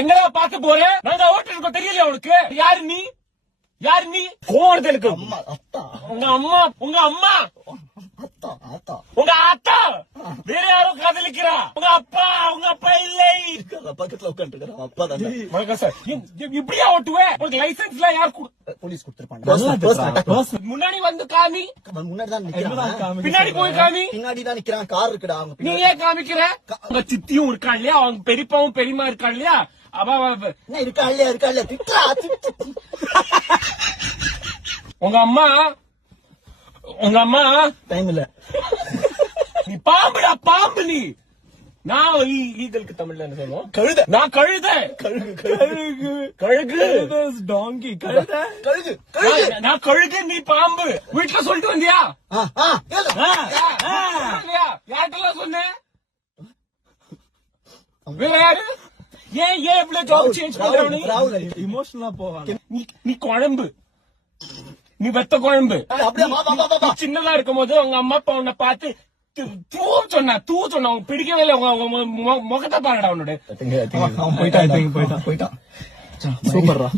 என்னடா பாத்து போறேன்? நாங்க ஓட்டு இருக்கோம் தெரியலையா உனக்கு? யாரு நீ? யாரு நீ? கோவம் எனக்கு. உங்க அம்மா உங்க அம்மா உங்க அத்தா வேற யாரும் காதலிக்கிறா? உங்க அப்பா இல்லை. பக்கத்துல உட்காந்து அப்பா தான். வணக்கம் சார். இப்படியா ஓட்டுவே? உங்களுக்கு லைசன்ஸ் எல்லாம் யார் போலீஸ் கொடுத்திருப்பாங்க. முன்னாடி வந்து காமி. முன்னாடி தான் நிக்கிறான். பின்னாடி போய் காமி. பின்னாடி தான் நிக்கிறான். கார் இருக்குடா. அவங்க நீ ஏன் காமிக்கிற? உங்க சித்தியும் இருக்கா இல்லையா? அவங்க பெரியப்பாவும் பெரியமா இருக்கா இல்லையா? என்ன இருக்கா இல்லையா திட்டா. உங்க அம்மா டைம் இல்ல. நீ பாம்புடா பாம்பு. நீ நான் ஈகலுக்கு தமிழ்ல என்ன சொல்லுவோம்? கழுத. நான் கழுத. கழுகு டாங்கி. கழுகு. நான் கழுகு நீ பாம்பு. வீட்டுல சொல்லிட்டு வந்தியா? யார்கிட்டலாம் சொன்ன? வேற யாரு? ஏன் இவ்வளவு ஜாப் சேஞ்ச் பண்ற? இமோஷனலா போவாங்க. நீ குழம்பு. நீ வெத்த குழம்பு. சின்னதா இருக்கும் போது உங்க அம்மா அப்பா உன்னை பார்த்து தூ சொன்னா அவங்க பிடிக்கவே இல்லை. உங்க முகத்தை பாருடா உன்னோட. போயிட்டான். சூப்பர்ரா.